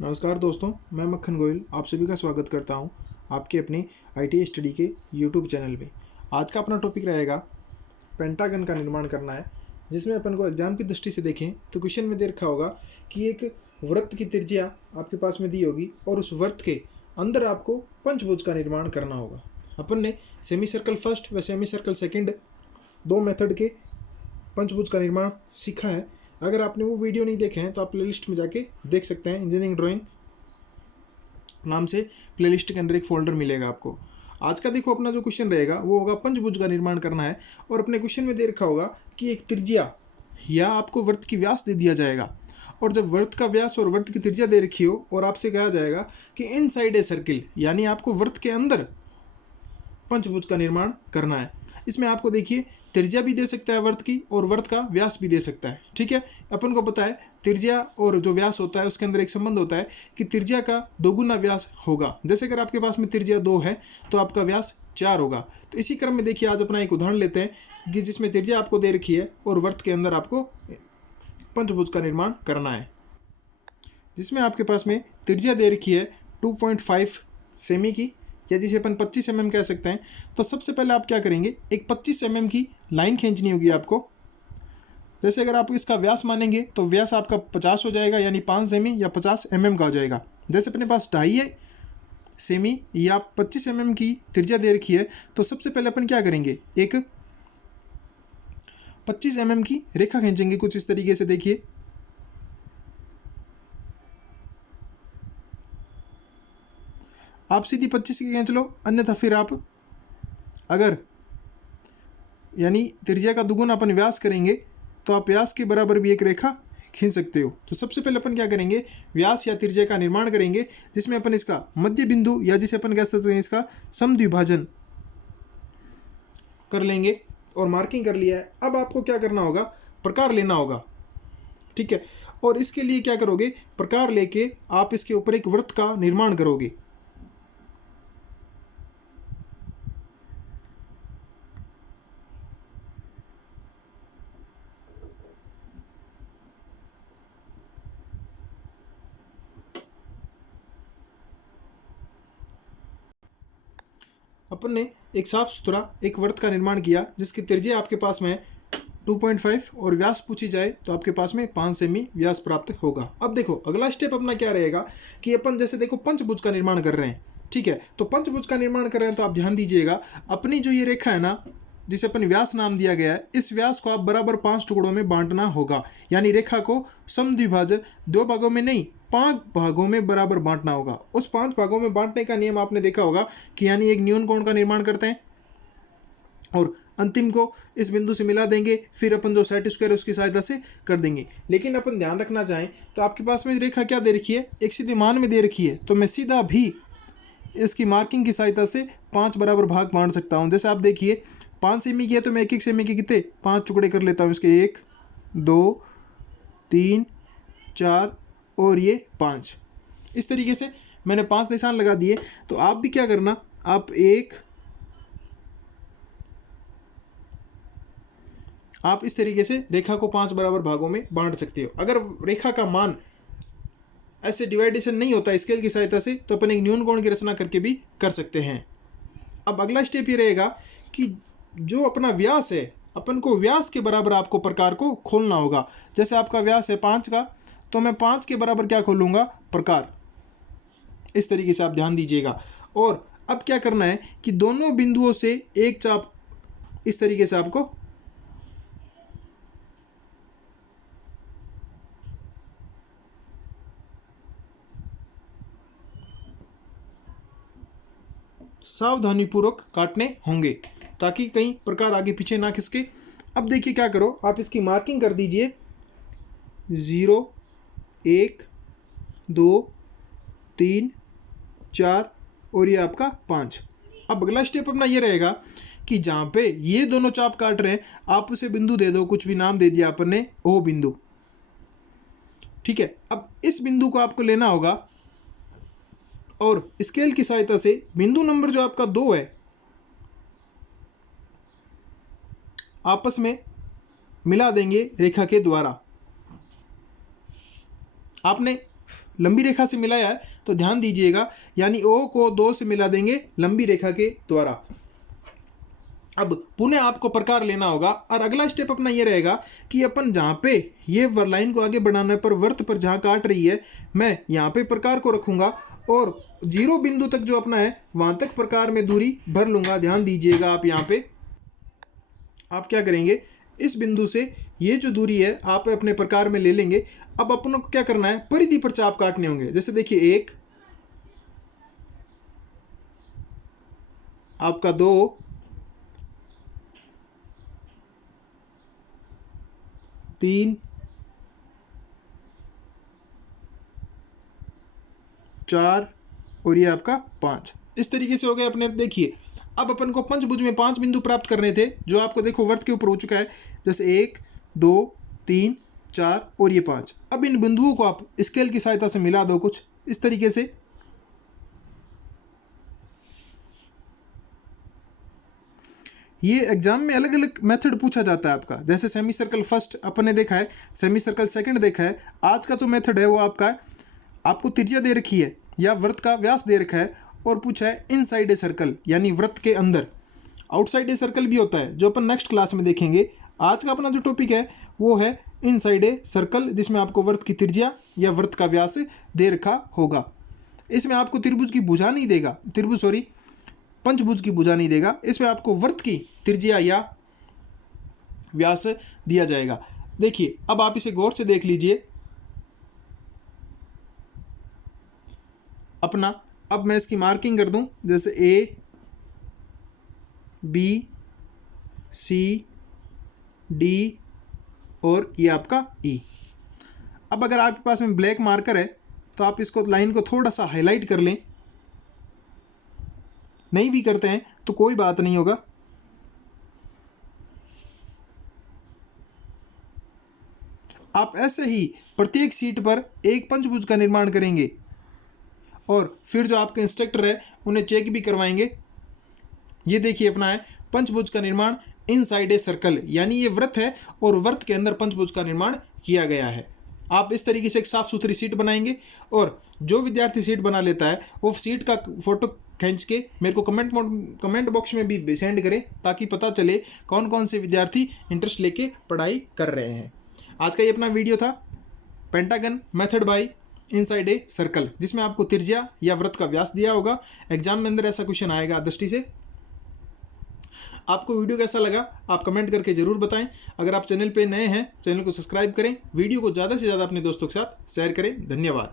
नमस्कार दोस्तों, मैं मक्खन गोयल आप सभी का स्वागत करता हूं आपके अपने आईटी स्टडी के यूट्यूब चैनल में। आज का अपना टॉपिक रहेगा पेंटागन का निर्माण करना है, जिसमें अपन को एग्जाम की दृष्टि से देखें तो क्वेश्चन में दे रखा होगा कि एक वृत्त की त्रिज्या आपके पास में दी होगी और उस वृत्त के अंदर आपको पंचभुज का निर्माण करना होगा। अपन ने सेमी सर्कल फर्स्ट व सेमी सर्कल सेकेंड दो मेथड के पंचभुज का निर्माण सीखा है। अगर आपने वो वीडियो नहीं देखे हैं तो आप प्लेलिस्ट में जाके देख सकते हैं। इंजीनियरिंग ड्राइंग नाम से प्लेलिस्ट के अंदर एक फोल्डर मिलेगा आपको। आज का देखो अपना जो क्वेश्चन रहेगा वो होगा पंचभुज का निर्माण करना है, और अपने क्वेश्चन में दे रखा होगा कि एक त्रिज्या या आपको वृत्त की व्यास दे दिया जाएगा, और जब वृत्त का व्यास और वृत्त की त्रिज्या दे रखी हो और आपसे कहा जाएगा कि इनसाइड ए सर्किल, यानी आपको वृत्त के अंदर पंचभुज का निर्माण करना है। इसमें आपको देखिए त्रिज्या भी दे सकता है वृत्त की और वृत्त का व्यास भी दे सकता है। ठीक है, अपन को पता है त्रिज्या और जो व्यास होता है उसके अंदर एक संबंध होता है कि त्रिज्या का दोगुना व्यास होगा। जैसे अगर आपके पास में त्रिज्या 2 है तो आपका व्यास 4 होगा। तो इसी क्रम में देखिए आज अपना एक उदाहरण लेते हैं कि जिसमें त्रिज्या आपको दे रखी है और वृत्त के अंदर आपको पंचभुज का निर्माण करना है, जिसमें आपके पास में त्रिज्या दे रखी है 2.5 सेमी की, या जिसे अपन 25 mm कह सकते हैं। तो सबसे पहले आप क्या करेंगे, एक 25 mm की लाइन खींचनी होगी आपको। जैसे अगर आप इसका व्यास मानेंगे तो व्यास आपका 50 हो जाएगा, यानी 5 सेमी या 50 mm का हो जाएगा। जैसे अपने पास 2.5 सेमी या 25 mm की त्रिज्या दे रखी है, तो सबसे पहले अपन क्या करेंगे, एक 25 mm की रेखा खींचेंगे कुछ इस तरीके से। देखिए आप सीधी 25 की खींच लो, अन्यथा फिर आप अगर यानी त्रिज्या का दुगुना अपन व्यास करेंगे तो आप व्यास के बराबर भी एक रेखा खींच सकते हो। तो सबसे पहले अपन क्या करेंगे, व्यास या त्रिज्या का निर्माण करेंगे, जिसमें अपन इसका मध्य बिंदु या जिसे अपन कह सकते हैं इसका समद्विभाजन कर लेंगे और मार्किंग कर लिया है। अब आपको क्या करना होगा, प्रकार लेना होगा। ठीक है, और इसके लिए क्या करोगे, प्रकार लेके आप इसके ऊपर एक वृत्त का निर्माण करोगे। अपन ने एक साफ सुथरा एक वृत्त का निर्माण किया जिसकी त्रिज्या आपके पास में 2.5 और व्यास पूछी जाए तो आपके पास में 5 सेमी व्यास प्राप्त होगा। अब देखो अगला स्टेप अपना क्या रहेगा कि अपन जैसे देखो पंचभुज का निर्माण कर रहे हैं। ठीक है, तो पंचभुज का निर्माण कर रहे हैं तो आप ध्यान दीजिएगा, अपनी जो ये रेखा है ना जिसे अपन व्यास नाम दिया गया है, इस व्यास को आप बराबर 5 टुकड़ों में बांटना होगा। यानी रेखा को समद्विभाजन 2 भागों में नहीं 5 भागों में बराबर बांटना होगा। उस 5 भागों में बांटने का नियम आपने देखा होगा कि यानी एक न्यून कोण का निर्माण करते हैं और अंतिम को इस बिंदु से मिला देंगे, फिर अपन जो सेट स्क्वायर उसकी सहायता से कर देंगे। लेकिन अपन ध्यान रखना चाहें तो आपके पास में रेखा क्या दे रखी है, एक सीधे मान में दे रखी है, तो मैं सीधा भी इसकी मार्किंग की सहायता से 5 बराबर भाग बांट सकता हूं। जैसे आप देखिए 5 सेमी की है तो मैं 1-1 सेमी के कितने 5 टुकड़े कर लेता हूं इसके, 1 2 3 4 और ये 5। इस तरीके से मैंने 5 निशान लगा दिए। तो आप भी क्या करना, आप इस तरीके से रेखा को 5 बराबर भागों में बांट सकते हो। अगर रेखा का मान ऐसे डिवाइडेशन नहीं होता स्केल की सहायता से तो अपन एक न्यून कोण की रचना करके भी कर सकते हैं। अब अगला स्टेप ये रहेगा कि जो अपना व्यास है, अपन को व्यास के बराबर आपको प्रकार को खोलना होगा। जैसे आपका व्यास है 5 का, तो मैं 5 के बराबर क्या खोलूँगा, प्रकार। इस तरीके से आप ध्यान दीजिएगा। और अब क्या करना है कि दोनों बिंदुओं से एक चाप इस तरीके से आपको सावधानीपूर्वक काटने होंगे ताकि कहीं प्रकार आगे पीछे ना खिसके। अब देखिए क्या करो, आप इसकी मार्किंग कर दीजिए 0 1 2 3 4 और ये आपका 5। अब अगला स्टेप अपना ये रहेगा कि जहाँ पे ये दोनों चाप काट रहे हैं आप उसे बिंदु दे दो, कुछ भी नाम दे दिया अपन ने, ओ बिंदु। ठीक है, अब इस बिंदु को आपको लेना होगा और स्केल की सहायता से बिंदु नंबर जो आपका 2 है आपस में मिला देंगे रेखा के द्वारा। आपने लंबी रेखा से मिलाया है तो ध्यान दीजिएगा, यानी ओ को 2 से मिला देंगे लंबी रेखा के द्वारा। अब पुनः आपको प्रकार लेना होगा और अगला स्टेप अपना ये रहेगा कि अपन जहाँ पे ये लाइन को आगे बढ़ाने पर वृत्त पर जहाँ काट रही है मैं यहाँ पे प्रकार को रखूँगा और 0 बिंदु तक जो अपना है वहाँ तक प्रकार में दूरी भर लूँगा। ध्यान दीजिएगा, आप यहाँ पे आप क्या करेंगे, इस बिंदु से ये जो दूरी है आप अपने प्रकार में ले लेंगे। अब अपनों को क्या करना है, परिधि पर चाप काटने होंगे। जैसे देखिए 1, आपका 2, 3, 4 और ये आपका 5। इस तरीके से हो गए अपने। देखिए अब अपन को पंचभुज में 5 बिंदु प्राप्त करने थे, जो आपको देखो वर्त के ऊपर हो चुका है। जैसे 1, 2, 3, 4 और ये 5। अब इन बिंदुओं को आप स्केल की सहायता से मिला दो कुछ इस तरीके से। ये एग्जाम में अलग अलग मेथड पूछा जाता है आपका। जैसे सेमी सर्कल फर्स्ट अपन ने देखा है, सेमी सर्कल सेकंड देखा है। आज का जो मेथड है वो आपका है, आपको त्रिज्या दे रखी है या वृत्त का व्यास दे रखा है और पूछा है इनसाइड ए सर्कल, यानी वृत्त के अंदर। आउटसाइड ए सर्कल भी होता है जो अपन नेक्स्ट क्लास में देखेंगे। आज का अपना जो टॉपिक है वो है इनसाइड ए सर्कल, जिसमें आपको वृत्त की त्रिज्या या वृत्त का व्यास दे रखा होगा। इसमें आपको त्रिभुज की भुजा नहीं देगा, पंचभुज की भुजा नहीं देगा। इसमें आपको वृत्त की त्रिज्या या व्यास दिया जाएगा। देखिए अब आप इसे गौर से देख लीजिए अपना। अब मैं इसकी मार्किंग कर दूं, जैसे A, B, C, D और ये आपका E। अब अगर आपके पास में ब्लैक मार्कर है तो आप इसको लाइन को थोड़ा सा हाईलाइट कर लें, नहीं भी करते हैं तो कोई बात नहीं होगा। आप ऐसे ही प्रत्येक सीट पर एक पंचभुज का निर्माण करेंगे और फिर जो आपके इंस्ट्रक्टर है उन्हें चेक भी करवाएंगे। ये देखिए अपना है पंचभुज का निर्माण इनसाइड ए सर्कल, यानी ये वृत्त है और वृत्त के अंदर पंचभुज का निर्माण किया गया है। आप इस तरीके से एक साफ सुथरी सीट बनाएंगे और जो विद्यार्थी सीट बना लेता है वो सीट का फोटो खींच के मेरे को कमेंट बॉक्स में भी सेंड करें, ताकि पता चले कौन कौन से विद्यार्थी इंटरेस्ट लेके पढ़ाई कर रहे हैं। आज का ये अपना वीडियो था pentagon method by inside a circle, जिसमें आपको त्रिज्या या वृत्त का व्यास दिया होगा। एग्जाम में अंदर ऐसा क्वेश्चन आएगा दृष्टि से। आपको वीडियो कैसा लगा आप कमेंट करके ज़रूर बताएं। अगर आप चैनल पे नए हैं चैनल को सब्सक्राइब करें, वीडियो को ज़्यादा से ज़्यादा अपने दोस्तों के साथ शेयर करें। धन्यवाद।